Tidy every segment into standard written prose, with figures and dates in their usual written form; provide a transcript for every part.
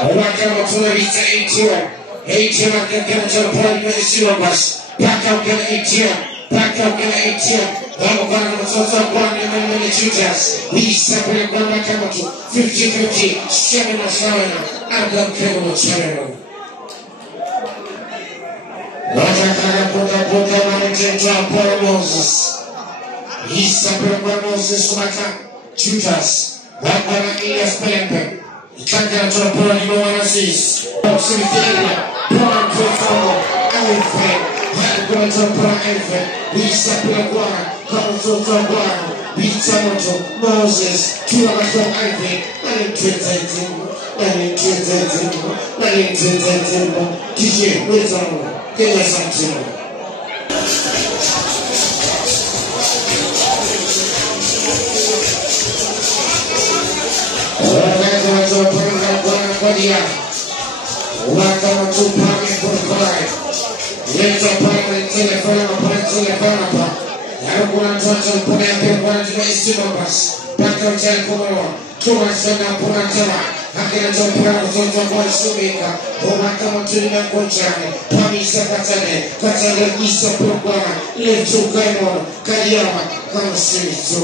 Welcome to the ATM. ATM can to the point with the syllabus. Back up in ATM. Back up in ATM. I'm going to sort one in the shooters. We separate one like I'm to 50-50. 7 or 7. I'm going to kill with 7. Paul Moses. He separate one Moses like shooters. One Elias Pelempe. You can't get to a point you want to see. Boxing failure. Point to follow. Everything. Had to go to a point everything. We separate one. Come to one. We tell to Moses. 2 hours from everything. Let him DJ, wait on. Give us something. Welcome to Parliament for the Pride. Let's go Parliament telephone. I'm going to touch on Parliament one to the Istimabas. Back on telephone. Too much on our Puratama. I'm going to talk about the voice to make up. Welcome to the Nakonjani. Pami Sakatane. Katana Isa Purwana. Live to Gaimon. Kayama. Come see to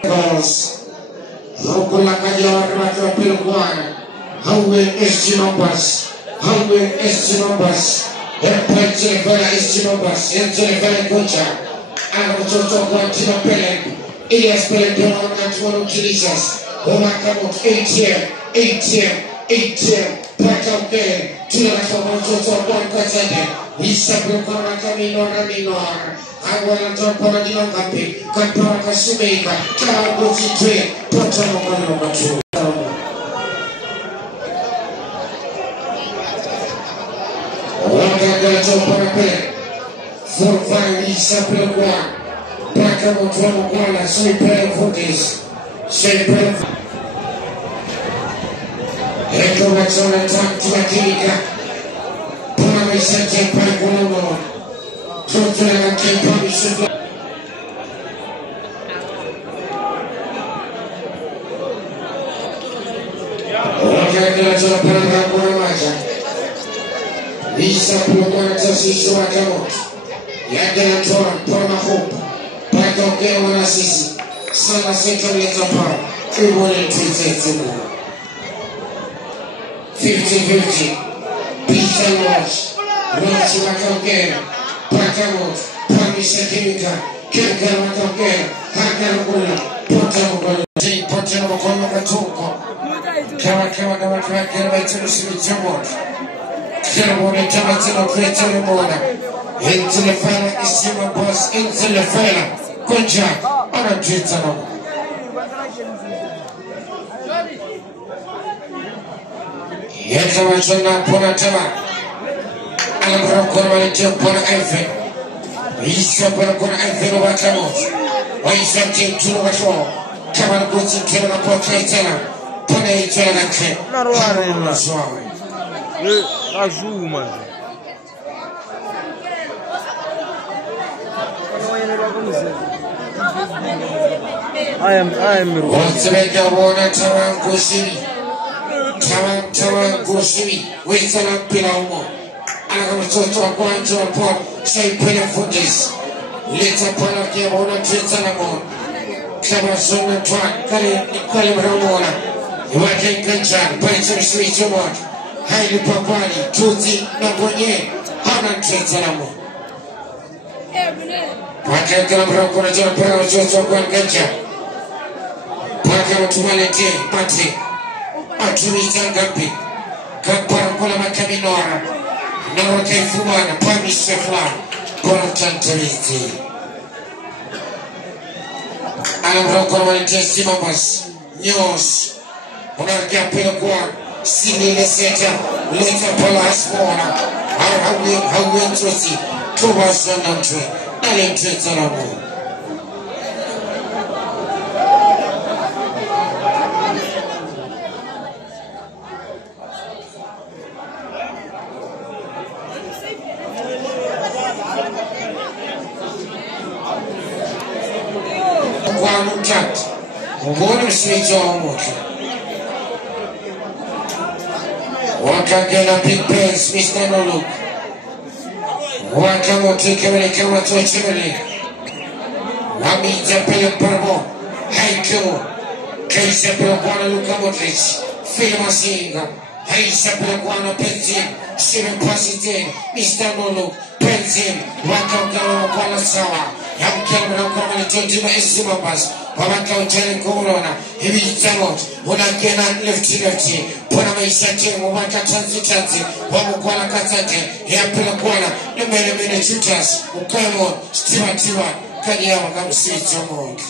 Because. How could I get a Pilguana? How will Estimabas? How will Estimabas? And Pennsylvania Estimabas, and Pennsylvania Concha. And also talk about Tina Pelen. Elias Pelen, and one of Jesus. Oh my God, 8 back up there. To the one person. We separate one Camino. I want to talk about the Okapi. Kapara Sumeka. Kabuti Tree. Potamo number 2. For 5 separate one. Back up on 12 so pray for this. Say pray for Echo what's on the top to a Kinika. Promise and take back one more. Total and take promise. Okay, to the program for Maja. Lisa Purwanza Sisua Jamot. Yagana Toran, Porma Hope. Back up there when I see Sana Central Letapa. 50-50. Peace and watch. Watch back up there. Back out. Pamisha Kimika. Kaka back up there. Hakarabula. Potamo. Jay Potamo Komakatoko. Kama to the City Jamot. Into the fire is your boss, into the fire. Good job. On a Twitter. Yes, I was on that Ponatama. I'm going to go and jump on everything. He's up on everything about Camos. Why is that team to the shore? Come on, go to the portrait. Put a channel. Not one. Azul, mano. I am what's the make a water Taman Gosiri? Taman Gosiri. Wait till I'm Pilamo. I'm going to talk one to a pot. Say, pay for this. Later, Panaki, Mona Tritanamon. Cabazon and Twan, Kalim Ramona. You are getting Kanchan, but it's a sweet too much. Haile Papani, Tuti, Naponye, Hanan Tritanamo. Pakam Rokona John Perro Joto Gancha. Pakam Tumalete, Pati, Aturita Gampi, Kamparakola Macaminora, Naroke Fumana, Pami Sefla, Bonatantariti. Alam Rokona Testimabas, News, Monarchia Pelagua. Sini leseta leta palas mona how we trust to was an entry and terrible one chat one switch on motion Wakagena big pants, Mr. Nolu. Wakamote kemele kamato chemele. Wamija pele parbo. Haikemo. Kaisa pele kwana Luka Modric. Filma singa. Haisa pele kwana Benzin. Steven Positin. Mr. Nolu. Benzin. Wakagena kwana sawa. Yamkelma kwana tontima esimabas. Wamaka utele korona. Hivi jamot. Unagena lefti. Pona maisake wamaka tanzi. Wamukwana katake. Yapela kwana. Nemene chutas. Ukamo. Stiwa. Kanyama kamsito monk.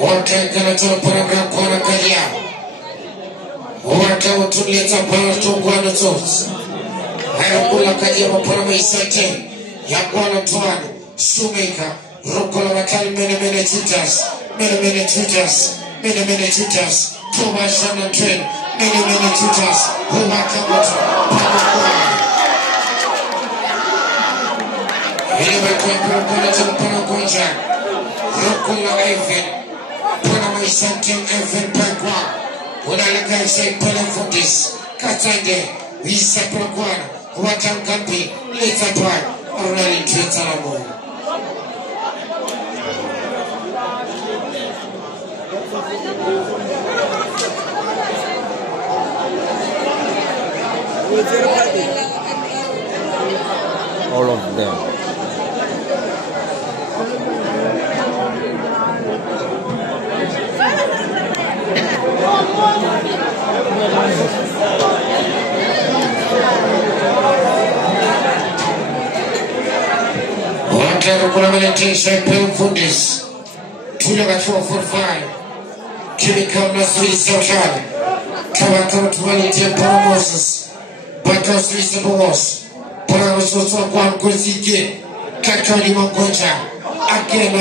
Wakagena tola program kwana kanyama. Waka utuleta para tungwana tots. Hayakula kanyama pona maisake. Yagwana tuan, Shoemaker, Rokola Makali, many tutors, many tutors, Thomas Shannon Train, many tutors, who are coming to Panama. Rokola Rokola Ivan, Panama Santin Ivan Pagua, when I like I say Pelefundis, Katande, Visa Pagua, Watam Kampi, Later Park. Already treatable. All of them. Regulation Pelefundis. 2-4-5. Chemical Nursery Social. Kawakam 20 Paramosis. Batos Lisabos. Paramosos of one Kosiki. Kakali Mongoja. Again,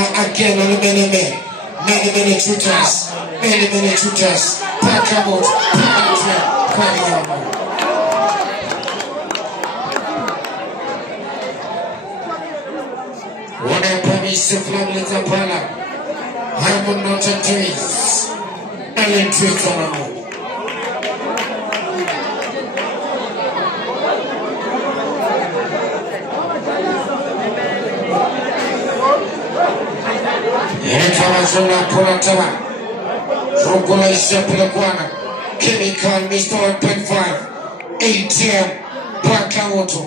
many tutors. Many tutors. Pakamot. Pakamot. Mr. Flamley Zapala, Harmon Norton Trace, Allen Tritonamo. Yakawazona Puratama, Rokola Isapelaguana, Chemical Mr. 1.5, ATM, Bakamoto,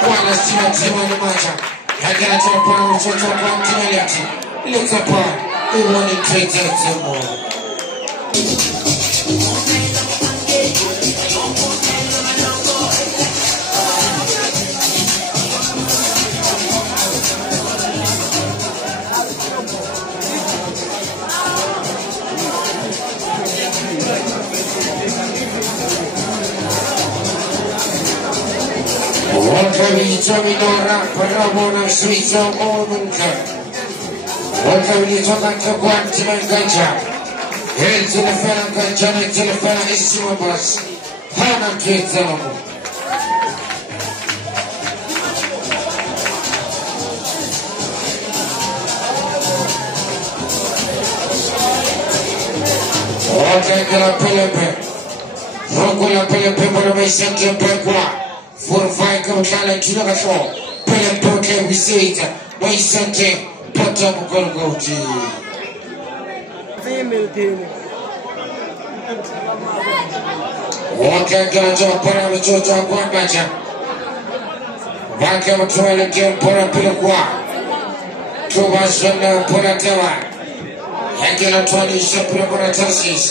Wana Sima Maja. I got to a social continuity. Look upon, we want to take that more. Welcome to Rap, Ramona, Sweet Ormonka. Welcome to Guantima Gaja. Hail to the fella Gaja, to the fella Issimabas. Hana Kitzamo. Welcome to la Pelepe. Rokola Pelepe, but I sent you back. For five come challenge to the show. Pelepe, we say it. Why something? Put up a go to Walker Gaja, Paramachota, Guabaja. Welcome to the game, Parapilaqua. Thomas Shannon, Paratava. Angela Tony, Shapiraporatasis.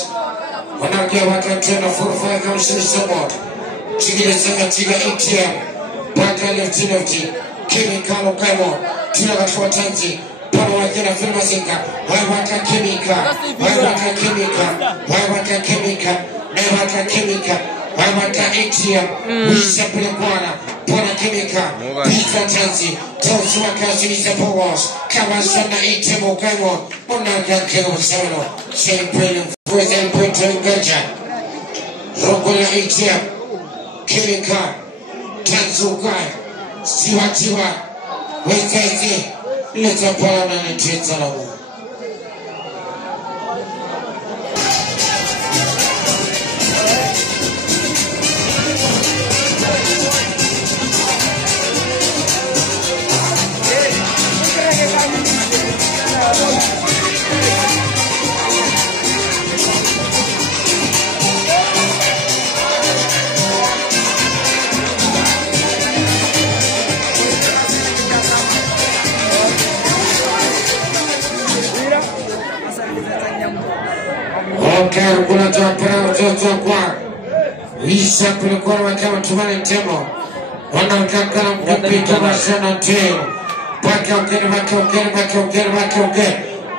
When I get what I turn of 4-5 comes to the support. Chiga ATM, Baka Leftinoti, Chemical Kamo, Tuna Fortanti, Panawakina Filmasinka, Waiwaka Chemical, Nevaka Chemical, Waiwaka ATM, Wisapilakwana, Pona Chemical, Pizza Tansi, Tosuaka Sinisa Powers, Kawasana ATM Okamo, Monaka Kemo Sano, Same Prillium, President Puerto Gaja, Rokola ATM. Chemical, Tanzukai, Siwa, Westasi, Little Parliament and Treats. Okay, kuna tuwapena mtoto kwa Isa kulikuwa wakama tumane ntemo Wana mkakana mkipita masana teo Pake ukene,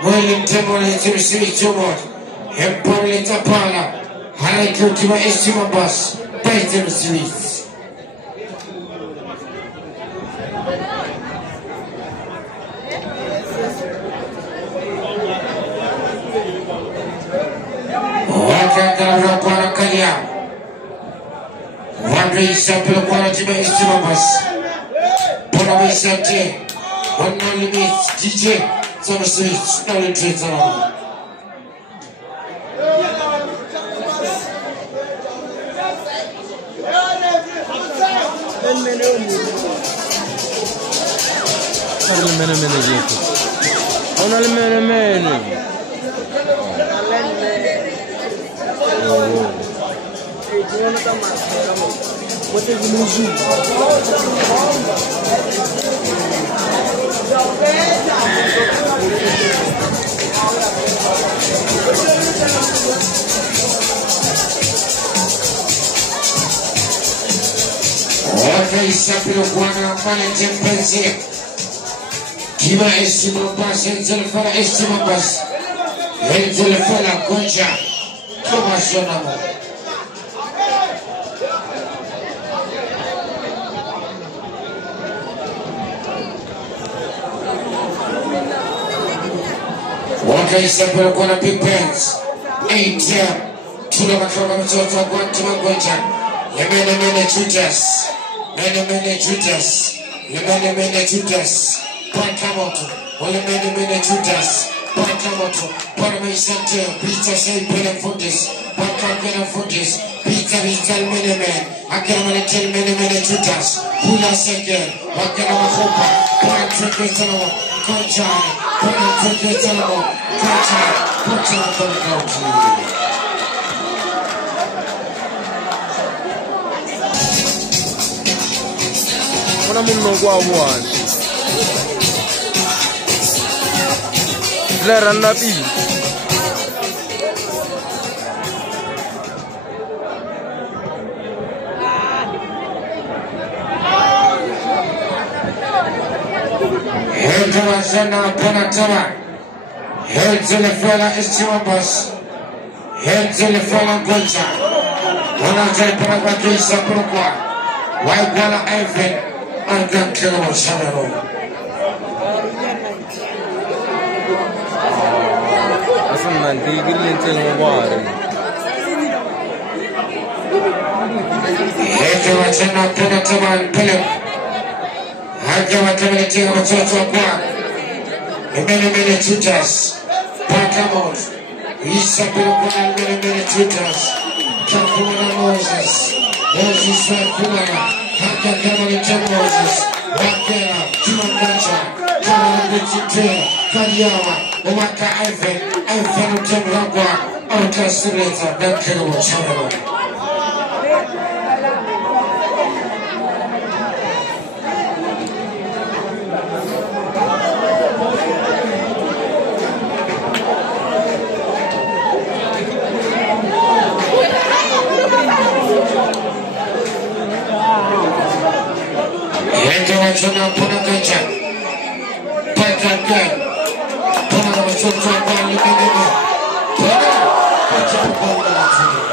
Mwili ntemo na hitimu simi chumo Hempole tapala Haraki utima estima bas Baite msiwizi Wakakana rapana kalia Wandri sapelo kwa natima estima bas Pona misante Wana limit DJ Sama switch Na retreat sana Mene gente. Ona le mene. Okay, sapelo kwa na pale tempense Kima estima bas, fala estima bas fala concha Kama shonamo Okay, sapelo kwa na big bands 8 Tuna matroka mtoto wa kwa tima concha Lemene chutas Lemene chutas Pakamoto, ole mene chutas, Pakamoto, para me sante, pizza sei pele fundis, Pakakena fundis, pizza vital mene, akena mene chutas, Pula seke, akena mahopa, para treke salamo, concha, para treke salamo, concha para gauti. Ona munno kwa one. Clara Nabi. Hentama sana panatama. Hentele fela estimabas. Hentele fela concha. Wanajai panabakisha prokwa. Waigala Evan. Angakelo Shamero. Man, di grilling water. Heke wachana pena taman pele. Hake watamele tinga watoto kwa. Mene chutas. Pakamot. Isa pele kuna mene chutas. Kakuna Moses. Moses Wakuna. Hake kama ni ten Moses. Wakena. Tumangacha. Kama nikuchitea. Kadiawa. Umaka Ivan Utemragwa. Aukasileta. Nakero wachana. Heke wachana puna kancha. Paka Puna watoto kwa limene. Puna watoto kwa limene.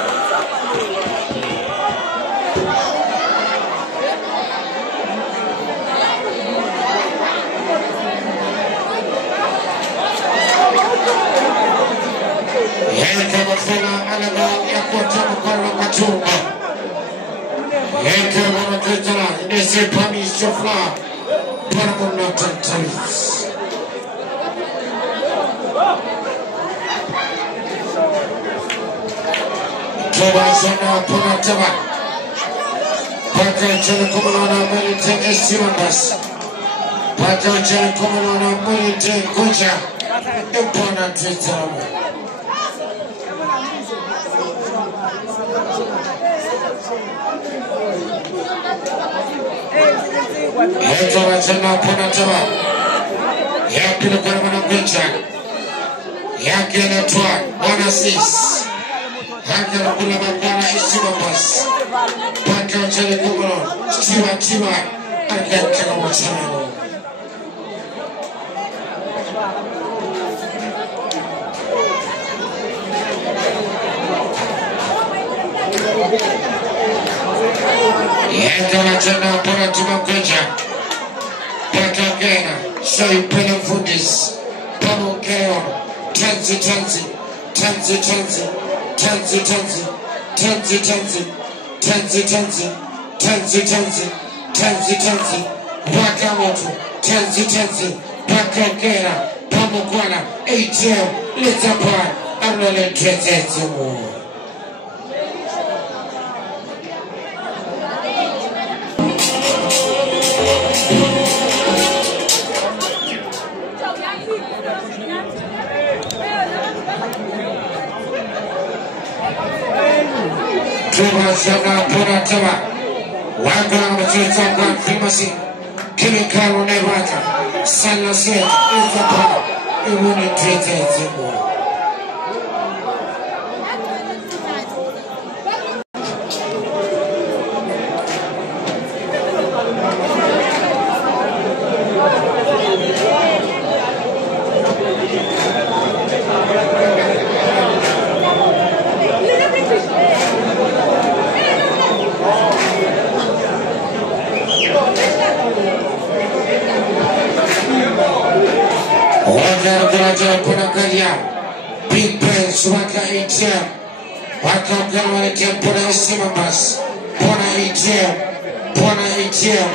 Heke wafuna alama ya kuatamu kwa matumba. Heke wanakutana. Nese pami shofla. Para muna tantaris. Sana puna tama. Paka chana kumana mulite estimandas. Paka chana kumana mulite kucha. Epona tetamu. Heka chana puna tama. Yapi na kumana kucha. Yake na twa. Wana sis. Hanga kula bakwana isima bas. Baka jale kumano. Tiwa. Agakana wachano. Yanga wachana pona tumakuja. Baka gena. Show pena fundis. Pamo keo. Tanzi. Wakamoto, tanzi, bakagera, pamukwana, ATM, litapa, anole tretetumu. Tuba sana pona tama. Wanga mchezo kwa primasi. Kimikalo nevata. Sana se izapa. Iwuni trete zimu. Big Benz waka ATM waka ugalwaletea pona isima bas pona ATM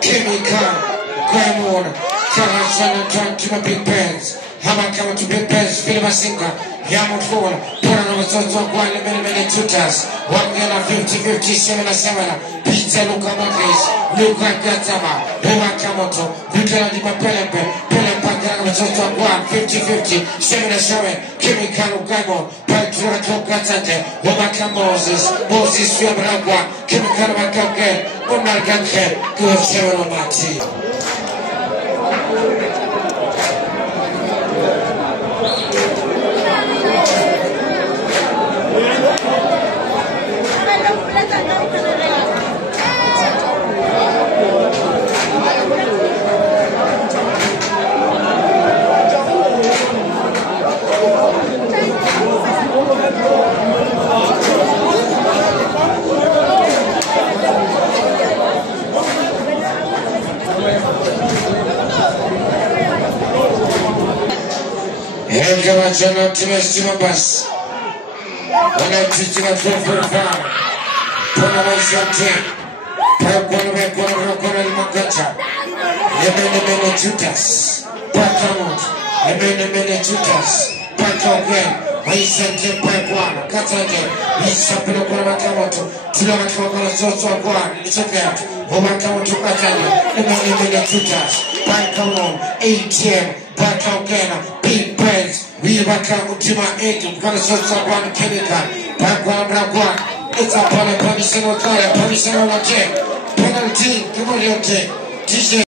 Chemical Graymon Karasana Tantuma Big Benz Hama kama tu Big Benz Fili Masinga Yamutfula pona na watoto wa kwa mene tutas wangena 50-50 7-7 Pizza Luka Mokis Luka Gatama Huma Kamoto Butela di Mapelempe Watoto wa 50-50 7-7 Chemical Graymon Paltura Tokatante Wamaka Moses Fiabragwa Chemical Makake Unarganke Kuhefsevano Mati Henga wachana tumesima basi Wanatitima tuwafurufana Pona waisante Pakwana limangata Yemene chutas Pakamot Yemene chutas Pakogen Waisante pakwana Katage Isapino kwa makamoto Tula makamoto zoto wa kwa Nitokea Wamakamoto katage Yemene chutas Pakamot ATM Pakogena Big Benz we waka utima etu Mkana sosa kwa mkenika Pakwa mrakwa It's a pole, pony, penalty, penalty, come on,